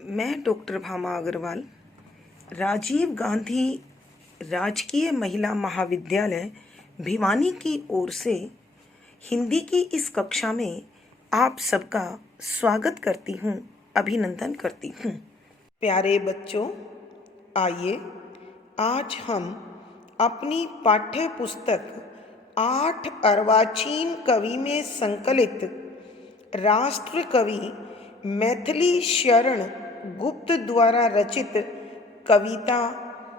मैं डॉक्टर भामा अग्रवाल राजीव गांधी राजकीय महिला महाविद्यालय भिवानी की ओर से हिंदी की इस कक्षा में आप सबका स्वागत करती हूँ, अभिनंदन करती हूँ। प्यारे बच्चों, आइए आज हम अपनी पाठ्य पुस्तक 8 अर्वाचीन कवि में संकलित राष्ट्र कवि मैथिली शरण गुप्त द्वारा रचित कविता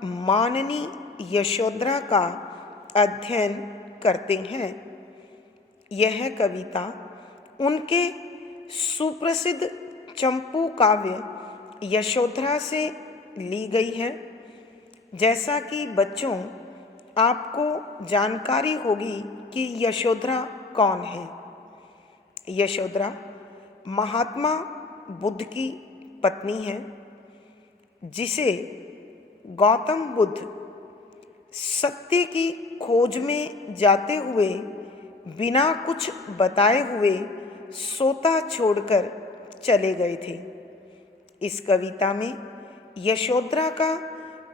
माननी यशोधरा का अध्ययन करते हैं। यह कविता उनके सुप्रसिद्ध चंपू काव्य यशोधरा से ली गई है। जैसा कि बच्चों आपको जानकारी होगी कि यशोधरा कौन है। यशोधरा महात्मा बुद्ध की पत्नी है, जिसे गौतम बुद्ध सत्य की खोज में जाते हुए बिना कुछ बताए हुए सोता छोड़कर चले गए थे। इस कविता में यशोधरा का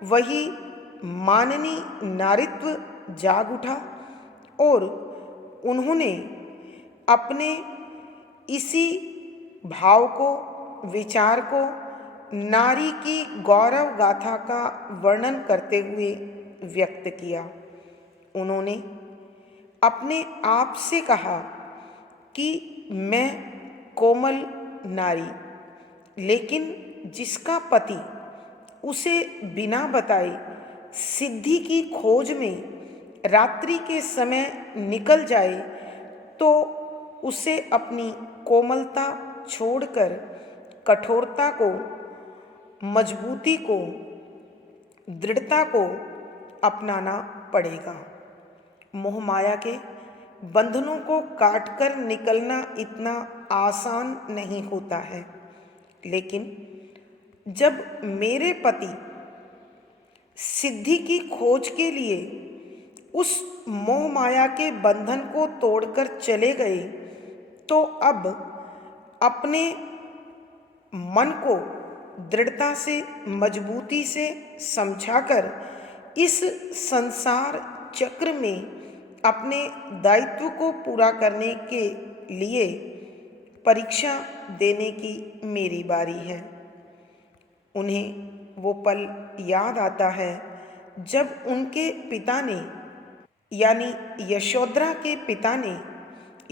वही माननीय नारीत्व जाग उठा और उन्होंने अपने इसी भाव को, विचार को नारी की गौरव गाथा का वर्णन करते हुए व्यक्त किया। उन्होंने अपने आप से कहा कि मैं कोमल नारी, लेकिन जिसका पति उसे बिना बताए सिद्धि की खोज में रात्रि के समय निकल जाए तो उसे अपनी कोमलता छोड़कर कठोरता को, मजबूती को, दृढ़ता को अपनाना पड़ेगा। मोहमाया के बंधनों को काटकर निकलना इतना आसान नहीं होता है, लेकिन जब मेरे पति सिद्धि की खोज के लिए उस मोहमाया के बंधन को तोड़कर चले गए, तो अब अपने मन को दृढ़ता से, मजबूती से समझाकर इस संसार चक्र में अपने दायित्व को पूरा करने के लिए परीक्षा देने की मेरी बारी है। उन्हें वो पल याद आता है जब उनके पिता ने, यानी यशोधरा के पिता ने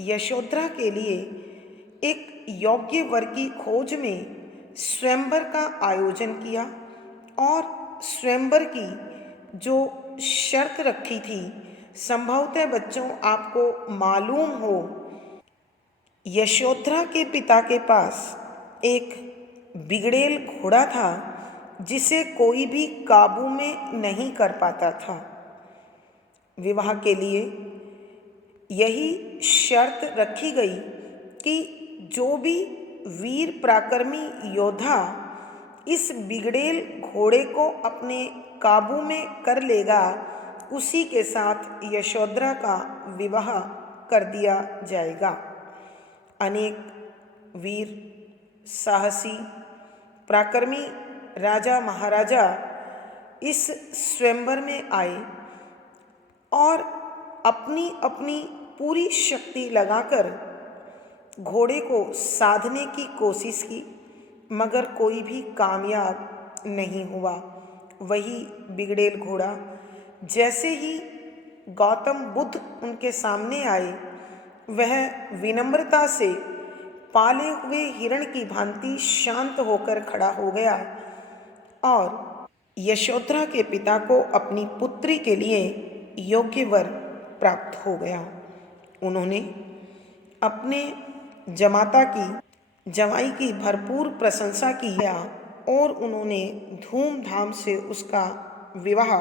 यशोधरा के लिए एक योग्य वर की खोज में स्वयंवर का आयोजन किया और स्वयंवर की जो शर्त रखी थी, संभवतः बच्चों आपको मालूम हो, यशोधरा के पिता के पास एक बिगड़ेल घोड़ा था जिसे कोई भी काबू में नहीं कर पाता था। विवाह के लिए यही शर्त रखी गई कि जो भी वीर पराक्रमी योद्धा इस बिगड़ेल घोड़े को अपने काबू में कर लेगा, उसी के साथ यशोधरा का विवाह कर दिया जाएगा। अनेक वीर, साहसी, पराक्रमी राजा महाराजा इस स्वयंवर में आए और अपनी अपनी पूरी शक्ति लगाकर घोड़े को साधने की कोशिश की, मगर कोई भी कामयाब नहीं हुआ। वही बिगड़ेल घोड़ा जैसे ही गौतम बुद्ध उनके सामने आए, वह विनम्रता से पाले हुए हिरण की भांति शांत होकर खड़ा हो गया और यशोधरा के पिता को अपनी पुत्री के लिए योग्य वर प्राप्त हो गया। उन्होंने अपने जमाता की, जवाई की भरपूर प्रशंसा की और उन्होंने धूमधाम से उसका विवाह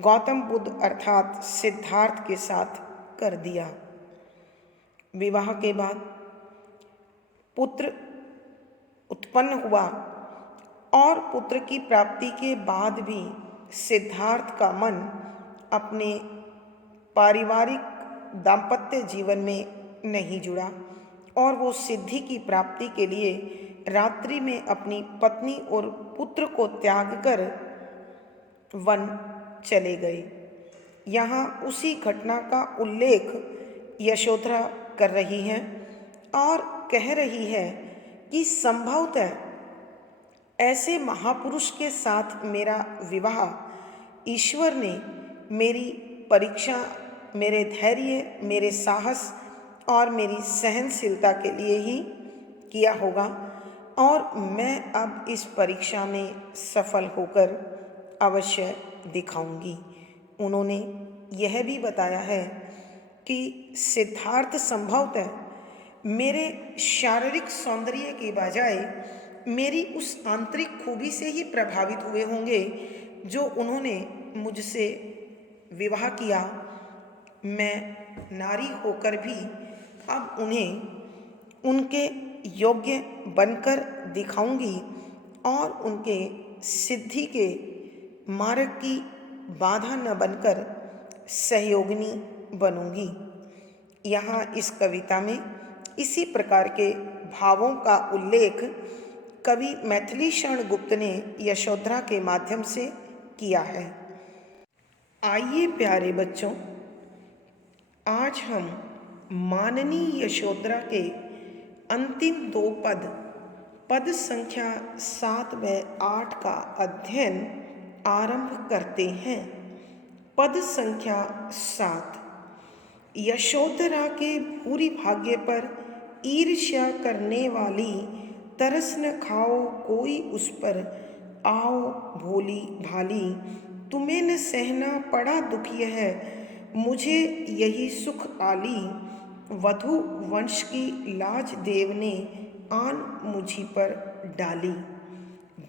गौतम बुद्ध अर्थात सिद्धार्थ के साथ कर दिया। विवाह के बाद पुत्र उत्पन्न हुआ और पुत्र की प्राप्ति के बाद भी सिद्धार्थ का मन अपने पारिवारिक दाम्पत्य जीवन में नहीं जुड़ा और वो सिद्धि की प्राप्ति के लिए रात्रि में अपनी पत्नी और पुत्र को त्याग कर वन चले गए। यहाँ उसी घटना का उल्लेख यशोधरा कर रही है और कह रही है कि संभवतः ऐसे महापुरुष के साथ मेरा विवाह ईश्वर ने मेरी परीक्षा, मेरे धैर्य, मेरे साहस और मेरी सहनशीलता के लिए ही किया होगा और मैं अब इस परीक्षा में सफल होकर अवश्य दिखाऊंगी। उन्होंने यह भी बताया है कि सिद्धार्थ संभवतः मेरे शारीरिक सौंदर्य के बजाय मेरी उस आंतरिक खूबी से ही प्रभावित हुए होंगे जो उन्होंने मुझसे विवाह किया। मैं नारी होकर भी अब उन्हें उनके योग्य बनकर दिखाऊंगी और उनके सिद्धि के मार्ग की बाधा न बनकर सहयोगिनी बनूंगी। यहाँ इस कविता में इसी प्रकार के भावों का उल्लेख कवि मैथिलीशरण गुप्त ने यशोधरा के माध्यम से किया है। आइए प्यारे बच्चों, आज हम माननीय यशोधरा के अंतिम 2 पद संख्या 7 व 8 का अध्ययन आरंभ करते हैं। पद संख्या 7। यशोधरा के भूरि भाग्य पर ईर्ष्या करने वाली, तरस न खाओ कोई उस पर, आओ भोली भाली, तुम्हें न सहना पड़ा दुख यह, मुझे यही सुख आली, वधु वंश की लाज देव ने आन मुझी पर डाली,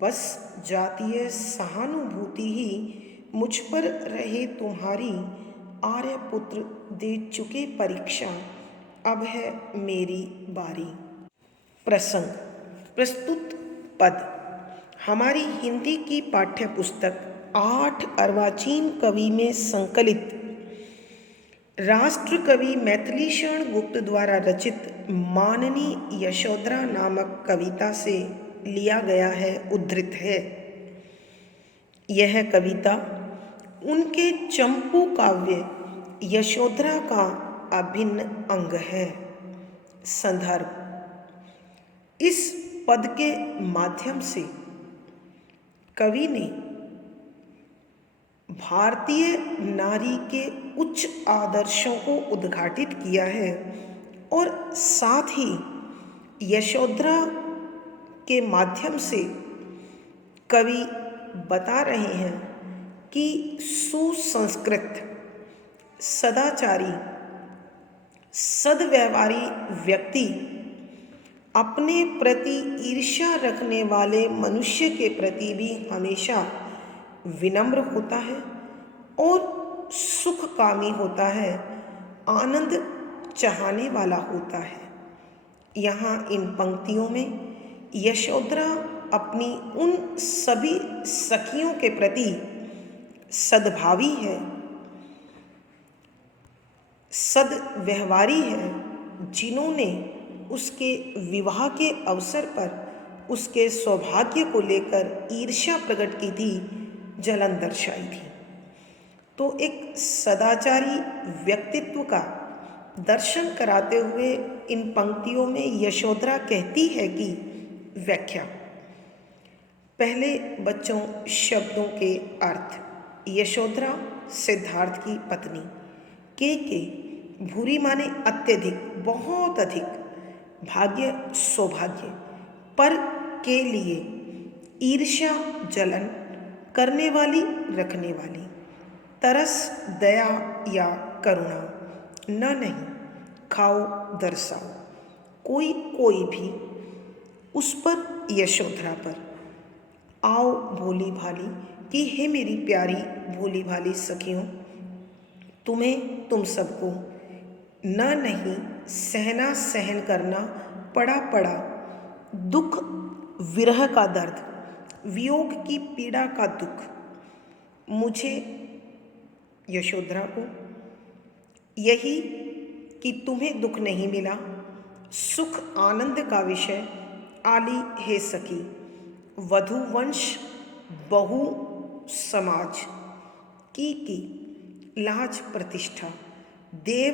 बस जातीय सहानुभूति ही मुझ पर रहे तुम्हारी, आर्यपुत्र दे चुके परीक्षा, अब है मेरी बारी। प्रसंग। प्रस्तुत पद हमारी हिंदी की पाठ्य पुस्तक 8 अर्वाचीन कवि में संकलित राष्ट्र कवि मैथिलीशरण गुप्त द्वारा रचित माननीय यशोधरा नामक कविता से लिया गया है, उद्धृत है। यह कविता उनके चंपू काव्य यशोधरा का अभिन्न अंग है। संदर्भ। इस पद के माध्यम से कवि ने भारतीय नारी के उच्च आदर्शों को उद्घाटित किया है और साथ ही यशोधरा के माध्यम से कवि बता रहे हैं कि सुसंस्कृत, सदाचारी, सद्व्यवहारी व्यक्ति अपने प्रति ईर्ष्या रखने वाले मनुष्य के प्रति भी हमेशा विनम्र होता है और सुखकामी होता है, आनंद चाहने वाला होता है। यहाँ इन पंक्तियों में यशोधरा अपनी उन सभी सखियों के प्रति सद्भावी है, सद्व्यवहारी है, जिन्होंने उसके विवाह के अवसर पर उसके सौभाग्य को लेकर ईर्ष्या प्रकट की थी, जलन दर्शाई थी। तो एक सदाचारी व्यक्तित्व का दर्शन कराते हुए इन पंक्तियों में यशोधरा कहती है कि व्याख्या। पहले बच्चों शब्दों के अर्थ। यशोधरा सिद्धार्थ की पत्नी। के भूरी माने अत्यधिक, बहुत अधिक, भाग्य सौभाग्य, पर के लिए ईर्ष्या जलन, करने वाली रखने वाली, तरस दया या करुणा, न नहीं, खाओ दर्शाओ, कोई भी, उस पर यशोधरा पर, आओ भोली भाली, कि हे मेरी प्यारी भोली भाली सखियों, तुम्हें तुम सबको न नहीं सहना सहन करना पड़ा दुख, विरह का दर्द, वियोग की पीड़ा का दुख, मुझे यशोधरा को यही कि तुम्हें दुख नहीं मिला, सुख आनंद का विषय, आली हे सखी, वधुवंश बहु समाज की लाज प्रतिष्ठा, देव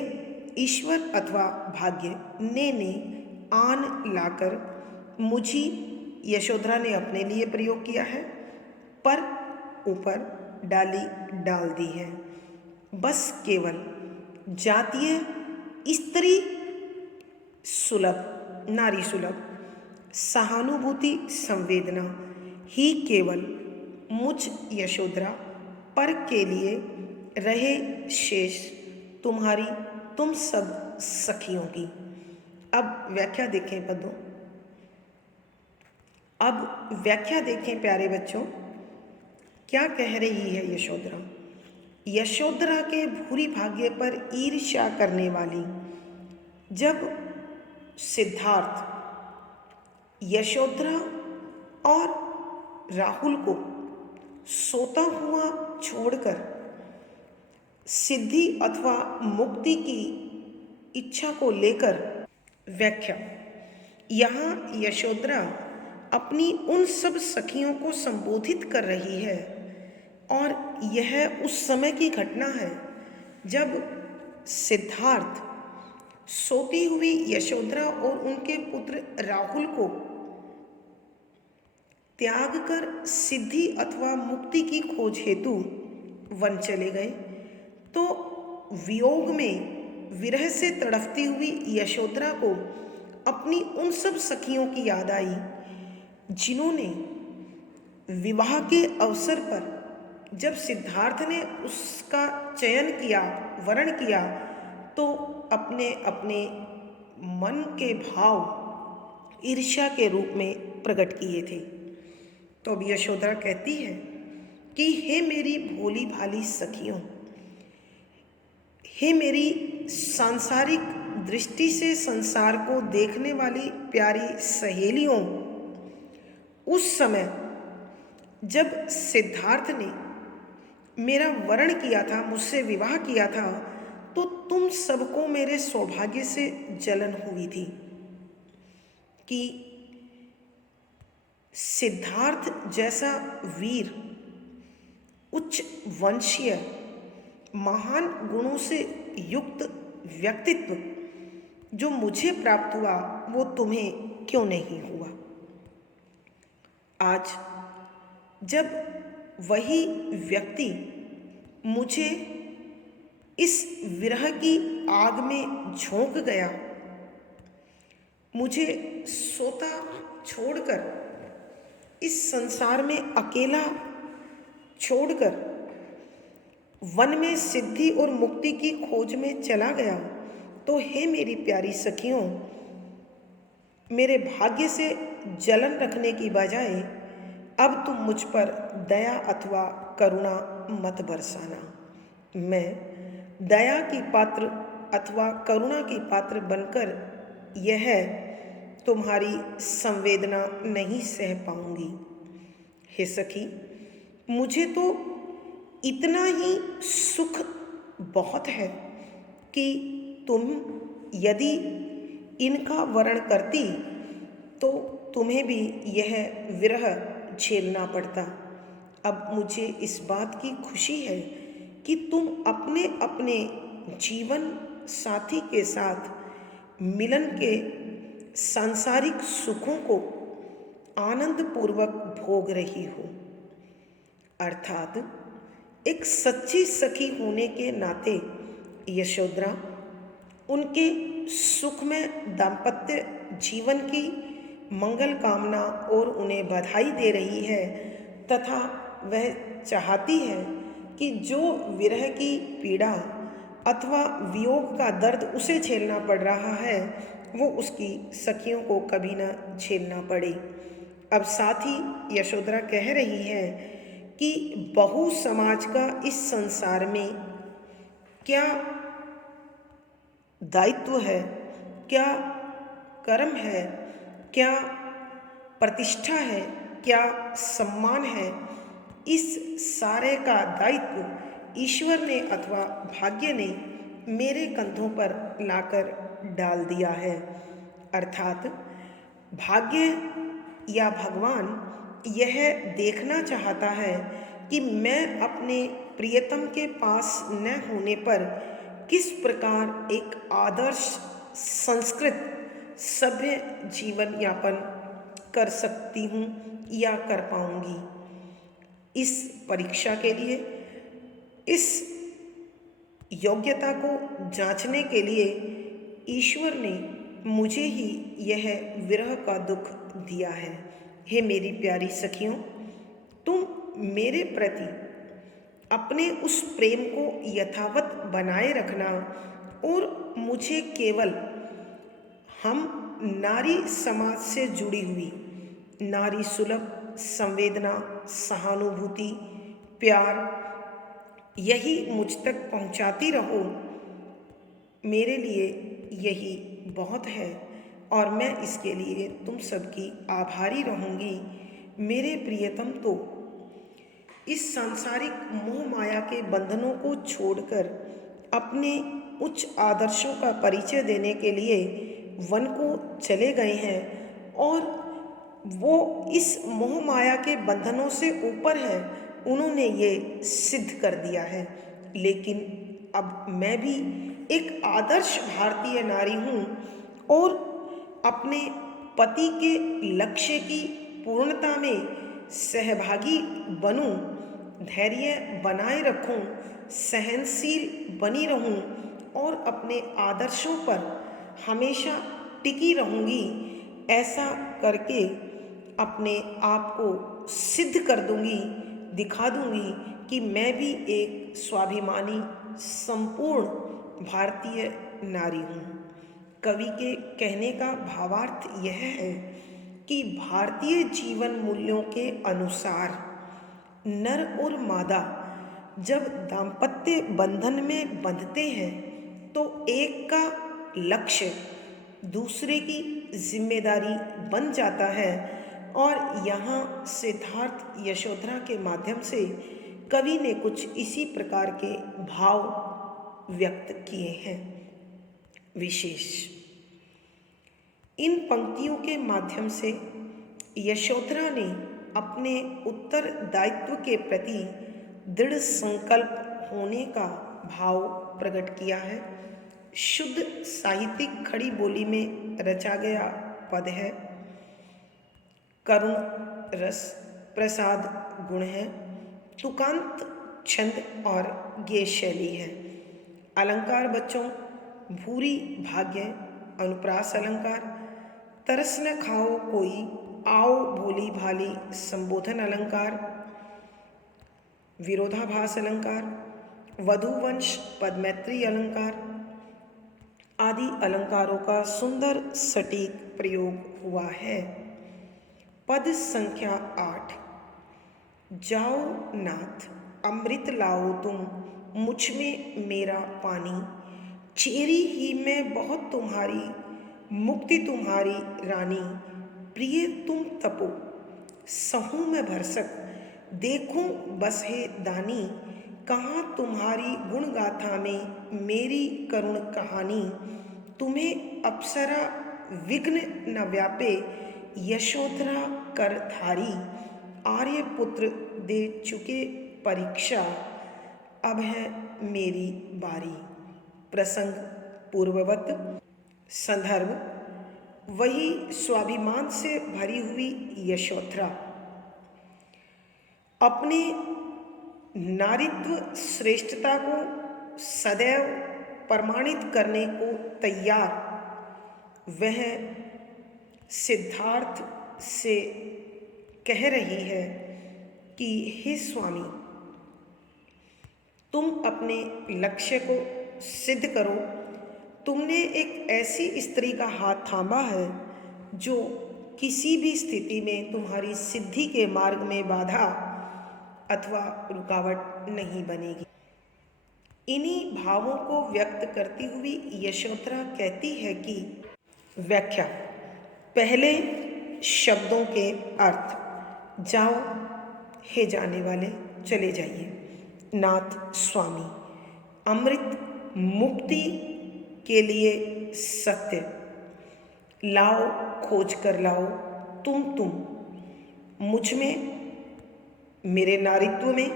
ईश्वर अथवा भाग्य ने आन लाकर मुझी यशोधरा ने अपने लिए प्रयोग किया है, पर ऊपर डाली डाल दी है। बस केवल जातीय स्त्री सुलभ, नारी सुलभ सहानुभूति संवेदना ही केवल मुझ यशोधरा पर के लिए रहे शेष तुम्हारी तुम सब सखियों की। अब व्याख्या देखें पदों, अब व्याख्या देखें प्यारे बच्चों, क्या कह रही है यशोधरा। यशोधरा के भूरी भाग्य पर ईर्ष्या करने वाली जब सिद्धार्थ यशोधरा और राहुल को सोता हुआ छोड़कर सिद्धि अथवा मुक्ति की इच्छा को लेकर, व्याख्या, यहाँ यशोधरा अपनी उन सब सखियों को संबोधित कर रही है और यह उस समय की घटना है जब सिद्धार्थ सोती हुई यशोधरा और उनके पुत्र राहुल को त्याग कर सिद्धि अथवा मुक्ति की खोज हेतु वन चले गए। तो वियोग में विरह से तड़फती हुई यशोधरा को अपनी उन सब सखियों की याद आई जिन्होंने विवाह के अवसर पर जब सिद्धार्थ ने उसका चयन किया, वरण किया, तो अपने अपने मन के भाव ईर्ष्या के रूप में प्रकट किए थे। तो अब यशोधरा कहती है कि हे मेरी भोली भाली सखियों, हे मेरी सांसारिक दृष्टि से संसार को देखने वाली प्यारी सहेलियों, उस समय जब सिद्धार्थ ने मेरा वरण किया था, मुझसे विवाह किया था, तो तुम सबको मेरे सौभाग्य से जलन हुई थी कि सिद्धार्थ जैसा वीर, उच्च वंशीय, महान गुणों से युक्त व्यक्तित्व जो मुझे प्राप्त हुआ वो तुम्हें क्यों नहीं हुआ। आज जब वही व्यक्ति मुझे इस विरह की आग में झोंक गया, मुझे सोता छोड़कर इस संसार में अकेला छोड़कर वन में सिद्धि और मुक्ति की खोज में चला गया, तो हे मेरी प्यारी सखियों, मेरे भाग्य से जलन रखने की बजाय अब तुम मुझ पर दया अथवा करुणा मत बरसाना। मैं दया की पात्र अथवा करुणा की पात्र बनकर यह तुम्हारी संवेदना नहीं सह पाऊंगी। हे सखी, मुझे तो इतना ही सुख बहुत है कि तुम यदि इनका वर्ण करती तो तुम्हें भी यह विरह झेलना पड़ता। अब मुझे इस बात की खुशी है कि तुम अपने अपने जीवन साथी के साथ मिलन के सांसारिक सुखों को आनंदपूर्वक भोग रही हो। अर्थात एक सच्ची सखी होने के नाते यशोधरा उनके सुखमय दाम्पत्य जीवन की मंगल कामना और उन्हें बधाई दे रही है, तथा वह चाहती है कि जो विरह की पीड़ा अथवा वियोग का दर्द उसे झेलना पड़ रहा है वो उसकी सखियों को कभी न झेलना पड़े। अब साथ ही यशोधरा कह रही है कि बहु समाज का इस संसार में क्या दायित्व है, क्या कर्म है, क्या प्रतिष्ठा है, क्या सम्मान है, इस सारे का दायित्व ईश्वर ने अथवा भाग्य ने मेरे कंधों पर लाकर डाल दिया है। अर्थात भाग्य या भगवान यह देखना चाहता है कि मैं अपने प्रियतम के पास न होने पर किस प्रकार एक आदर्श संस्कृत सभ्य जीवन यापन कर सकती हूँ या कर पाऊँगी। इस परीक्षा के लिए, इस योग्यता को जांचने के लिए ईश्वर ने मुझे ही यह विरह का दुख दिया है। हे मेरी प्यारी सखियों, तुम मेरे प्रति अपने उस प्रेम को यथावत बनाए रखना और मुझे केवल हम नारी समाज से जुड़ी हुई नारी सुलभ संवेदना, सहानुभूति, प्यार यही मुझ तक पहुंचाती रहो। मेरे लिए यही बहुत है और मैं इसके लिए तुम सबकी आभारी रहूँगी। मेरे प्रियतम तो इस सांसारिक मोह माया के बंधनों को छोड़कर अपने उच्च आदर्शों का परिचय देने के लिए वन को चले गए हैं और वो इस मोह माया के बंधनों से ऊपर है। उन्होंने ये सिद्ध कर दिया है। लेकिन अब मैं भी एक आदर्श भारतीय नारी हूँ और अपने पति के लक्ष्य की पूर्णता में सहभागी बनूं, धैर्य बनाए रखूं, सहनशील बनी रहूं और अपने आदर्शों पर हमेशा टिकी रहूंगी। ऐसा करके अपने आप को सिद्ध कर दूंगी, दिखा दूंगी कि मैं भी एक स्वाभिमानी संपूर्ण भारतीय नारी हूँ। कवि के कहने का भावार्थ यह है कि भारतीय जीवन मूल्यों के अनुसार नर और मादा जब दाम्पत्य बंधन में बंधते हैं तो एक का लक्ष्य दूसरे की जिम्मेदारी बन जाता है। और यहाँ सिद्धार्थ यशोधरा के माध्यम से कवि ने कुछ इसी प्रकार के भाव व्यक्त किए हैं। विशेष इन पंक्तियों के माध्यम से यशोधरा ने अपने उत्तरदायित्व के प्रति दृढ़ संकल्प होने का भाव प्रकट किया है। शुद्ध साहित्यिक खड़ी बोली में रचा गया पद है। करुण रस प्रसाद गुण है। तुकांत छंद और गेय शैली है। अलंकार बच्चों भूरी भाग्य, अनुप्रास अलंकार, तरस न खाओ कोई, आओ भोली भाली संबोधन अलंकार, विरोधाभास अलंकार, वधुवंश पदमैत्री अलंकार आदि अलंकारों का सुंदर सटीक प्रयोग हुआ है। पद संख्या 8। जाओ नाथ अमृत लाओ तुम, मुझ में मेरा पानी, चेरी ही में बहुत तुम्हारी, मुक्ति तुम्हारी रानी, प्रिय तुम तपो सहूँ मैं भरसक, देखूं बस है दानी, कहाँ तुम्हारी गुण गाथा में मेरी करुण कहानी, तुम्हें अप्सरा विघ्न न व्यापे, यशोधरा कर धारी, आर्यपुत्र दे चुके परीक्षा, अब है मेरी बारी। प्रसंग पूर्ववत। संदर्भ वही स्वाभिमान से भरी हुई यशोधरा अपने नारीत्व श्रेष्ठता को सदैव प्रमाणित करने को तैयार वह सिद्धार्थ से कह रही है कि हे स्वामी, तुम अपने लक्ष्य को सिद्ध करो। तुमने एक ऐसी स्त्री का हाथ थामा है जो किसी भी स्थिति में तुम्हारी सिद्धि के मार्ग में बाधा अथवा रुकावट नहीं बनेगी। इन्हीं भावों को व्यक्त करती हुई यशोधरा कहती है कि व्याख्या। पहले शब्दों के अर्थ। जाओ हे जाने वाले चले जाइए। नाथ स्वामी, अमृत मुक्ति के लिए सत्य, लाओ खोज कर लाओ तुम, मुझ में, मेरे नारीत्व में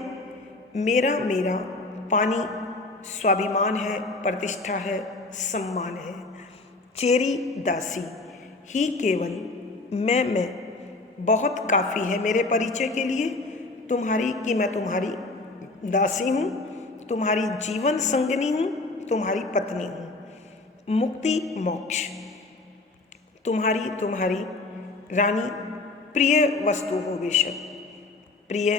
मेरा मेरा पानी स्वाभिमान है, प्रतिष्ठा है, सम्मान है। चेरी दासी ही केवल मैं बहुत काफ़ी है मेरे परिचय के लिए तुम्हारी, कि मैं तुम्हारी दासी हूँ, तुम्हारी जीवन संगिनी हूँ, तुम्हारी पत्नी हूँ। मुक्ति मोक्ष तुम्हारी तुम्हारी रानी प्रिय वस्तु हो बेशक। प्रिय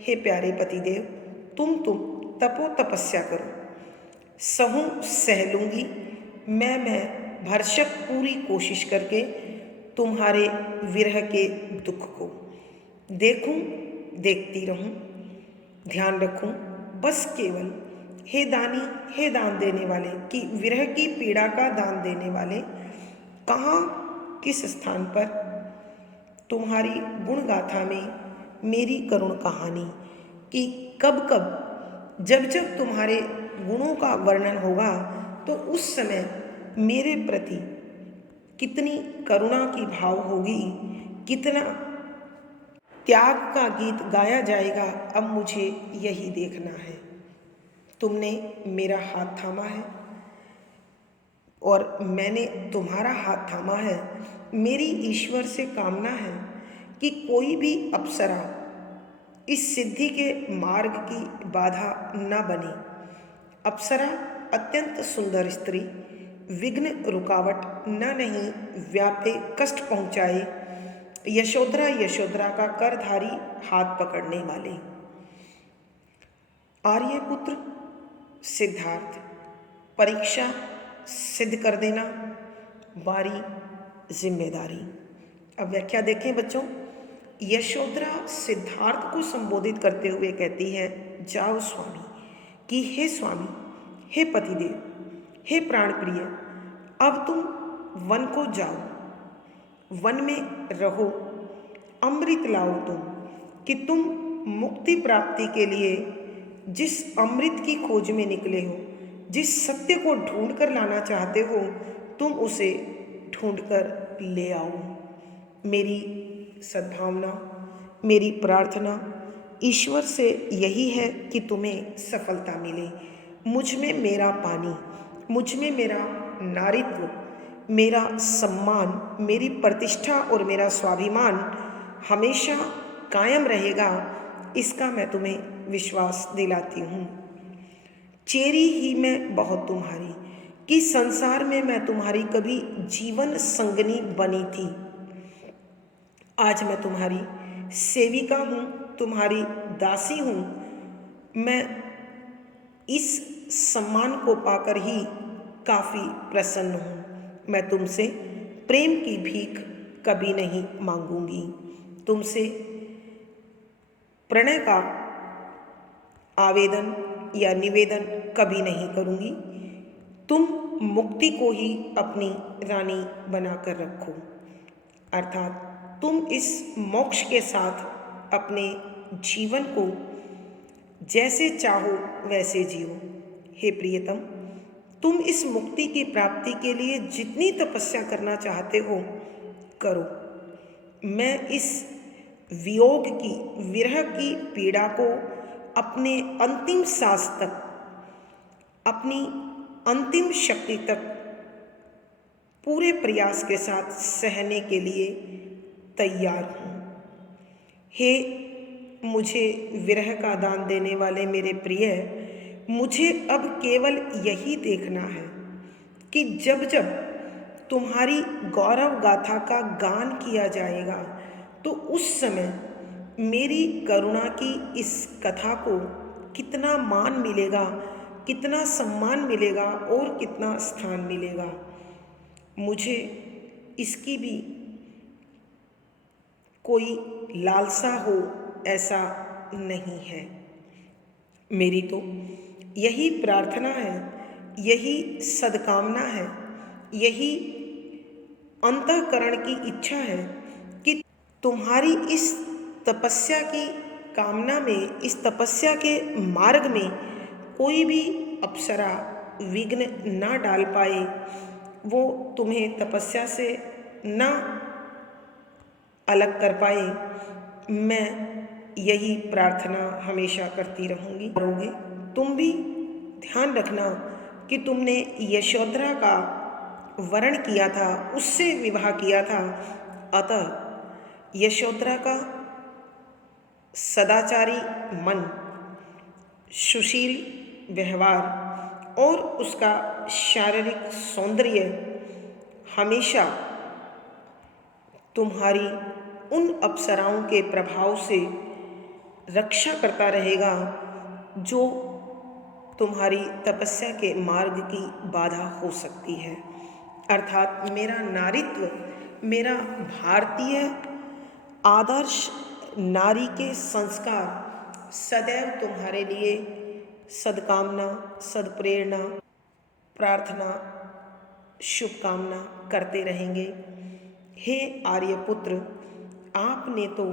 हे प्यारे पतिदेव, तुम तपो तपस्या करो, सहूँ सह लूँगी मैं भरसक पूरी कोशिश करके तुम्हारे विरह के दुख को देखूं, देखती रहूं, ध्यान रखूं, बस केवल हे दानी, हे दान देने वाले, कि विरह की पीड़ा का दान देने वाले, कहाँ किस स्थान पर तुम्हारी गुण गाथा में मेरी करुण कहानी, कि कब कब जब जब तुम्हारे गुणों का वर्णन होगा तो उस समय मेरे प्रति कितनी करुणा की भाव होगी, कितना त्याग का गीत गाया जाएगा। अब मुझे यही देखना है। तुमने मेरा हाथ थामा है और मैंने तुम्हारा हाथ थामा है। मेरी ईश्वर से कामना है कि कोई भी अप्सरा इस सिद्धि के मार्ग की बाधा न बने। अप्सरा अत्यंत सुंदर स्त्री, विघ्न रुकावट न नहीं व्यापे, कष्ट पहुँचाए, यशोधरा यशोधरा का करधारी हाथ पकड़ने वाले। आर्यपुत्र सिद्धार्थ, परीक्षा सिद्ध कर देना बारी जिम्मेदारी। अब व्याख्या देखें बच्चों। यशोधरा सिद्धार्थ को संबोधित करते हुए कहती है, जाओ स्वामी, कि हे स्वामी, हे पतिदेव, हे प्राण प्रिय, अब तुम वन को जाओ, वन में रहो, अमृत लाओ तुम, कि तुम मुक्ति प्राप्ति के लिए जिस अमृत की खोज में निकले हो, जिस सत्य को ढूंढ कर लाना चाहते हो, तुम उसे ढूंढ कर ले आओ। मेरी सद्भावना, मेरी प्रार्थना ईश्वर से यही है कि तुम्हें सफलता मिले। मुझ में मेरा पानी, मुझ में मेरा नारीत्व, मेरा सम्मान, मेरी प्रतिष्ठा और मेरा स्वाभिमान हमेशा कायम रहेगा, इसका मैं तुम्हें विश्वास दिलाती हूँ। चेरी ही मैं बहुत तुम्हारी, कि संसार में मैं तुम्हारी कभी जीवन संगनी बनी थी। आज मैं तुम्हारी सेविका हूँ, तुम्हारी दासी हूँ। मैं इस सम्मान को पाकर ही काफ़ी प्रसन्न हूँ। मैं तुमसे प्रेम की भीख कभी नहीं मांगूंगी, तुमसे प्रणय का आवेदन या निवेदन कभी नहीं करूँगी। तुम मुक्ति को ही अपनी रानी बनाकर रखो, अर्थात तुम इस मोक्ष के साथ अपने जीवन को जैसे चाहो वैसे जियो। हे प्रियतम, तुम इस मुक्ति की प्राप्ति के लिए जितनी तपस्या करना चाहते हो करो। मैं इस वियोग की, विरह की पीड़ा को अपने अंतिम सांस तक, अपनी अंतिम शक्ति तक पूरे प्रयास के साथ सहने के लिए तैयार हूँ। हे मुझे विरह का दान देने वाले मेरे प्रिय, मुझे अब केवल यही देखना है कि जब जब तुम्हारी गौरव गाथा का गान किया जाएगा तो उस समय मेरी करुणा की इस कथा को कितना मान मिलेगा, कितना सम्मान मिलेगा और कितना स्थान मिलेगा। मुझे इसकी भी कोई लालसा हो ऐसा नहीं है। मेरी तो यही प्रार्थना है, यही सद्कामना है, यही अंतःकरण की इच्छा है कि तुम्हारी इस तपस्या की कामना में, इस तपस्या के मार्ग में कोई भी अप्सरा विघ्न ना डाल पाए, वो तुम्हें तपस्या से ना अलग कर पाए। मैं यही प्रार्थना हमेशा करती रहूँगी। करोगे तुम भी ध्यान रखना कि तुमने यशोधरा का वरण किया था, उससे विवाह किया था। अतः यशोधरा का सदाचारी मन, सुशील व्यवहार और उसका शारीरिक सौंदर्य हमेशा तुम्हारी उन अप्सराओं के प्रभाव से रक्षा करता रहेगा जो तुम्हारी तपस्या के मार्ग की बाधा हो सकती है। अर्थात मेरा नारीत्व, मेरा भारतीय आदर्श नारी के संस्कार सदैव तुम्हारे लिए सद्कामना, सद्प्रेरणा, प्रार्थना, शुभकामना करते रहेंगे। हे आर्यपुत्र, आपने तो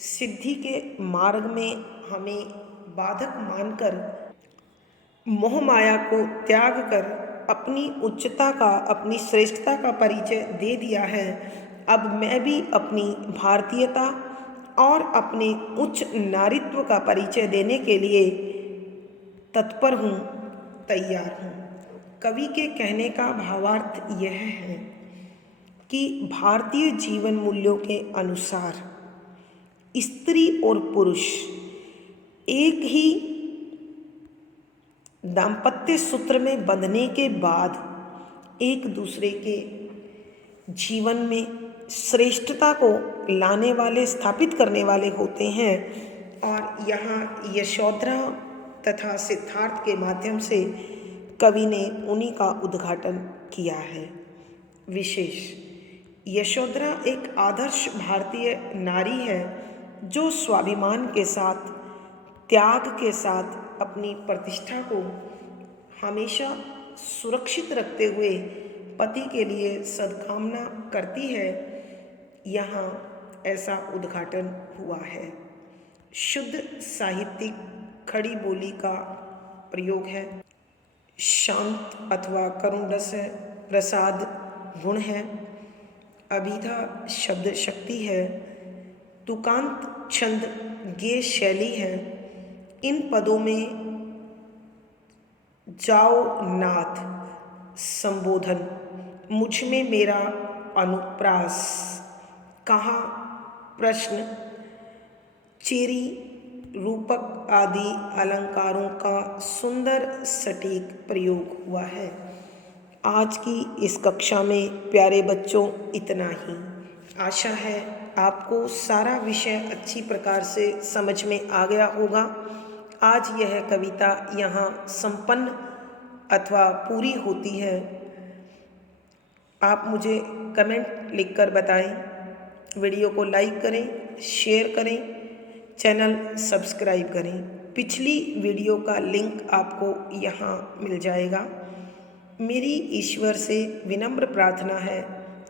सिद्धि के मार्ग में हमें बाधक मानकर मोह माया को त्याग कर अपनी उच्चता का, अपनी श्रेष्ठता का परिचय दे दिया है। अब मैं भी अपनी भारतीयता और अपने उच्च नारीत्व का परिचय देने के लिए तत्पर हूँ, तैयार हूँ। कवि के कहने का भावार्थ यह है कि भारतीय जीवन मूल्यों के अनुसार स्त्री और पुरुष एक ही दाम्पत्य सूत्र में बंधने के बाद एक दूसरे के जीवन में श्रेष्ठता को लाने वाले, स्थापित करने वाले होते हैं। और यहाँ यशोधरा तथा सिद्धार्थ के माध्यम से कवि ने उन्हीं का उद्घाटन किया है। विशेष यशोधरा एक आदर्श भारतीय नारी है जो स्वाभिमान के साथ, त्याग के साथ अपनी प्रतिष्ठा को हमेशा सुरक्षित रखते हुए पति के लिए सद्कामना करती है। यहाँ ऐसा उद्घाटन हुआ है। शुद्ध साहित्यिक खड़ी बोली का प्रयोग है। शांत अथवा करुण रस प्रसाद गुण है। अभिधा शब्द शक्ति है। तुकांत छंद गेय शैली है। इन पदों में जाओ नाथ संबोधन, मुझ में मेरा अनुप्रास, कहा प्रश्न, चेरी, रूपक आदि अलंकारों का सुंदर सटीक प्रयोग हुआ है। आज की इस कक्षा में प्यारे बच्चों इतना ही। आशा है आपको सारा विषय अच्छी प्रकार से समझ में आ गया होगा। आज यह कविता यहाँ संपन्न अथवा पूरी होती है। आप मुझे कमेंट लिखकर बताएं। वीडियो को लाइक करें, शेयर करें, चैनल सब्सक्राइब करें। पिछली वीडियो का लिंक आपको यहाँ मिल जाएगा। मेरी ईश्वर से विनम्र प्रार्थना है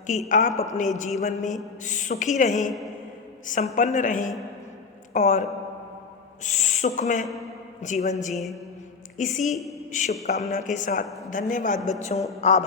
कि आप अपने जीवन में सुखी रहें, संपन्न रहें और सुखमय जीवन जिएं। इसी शुभकामना के साथ धन्यवाद बच्चों। आभार।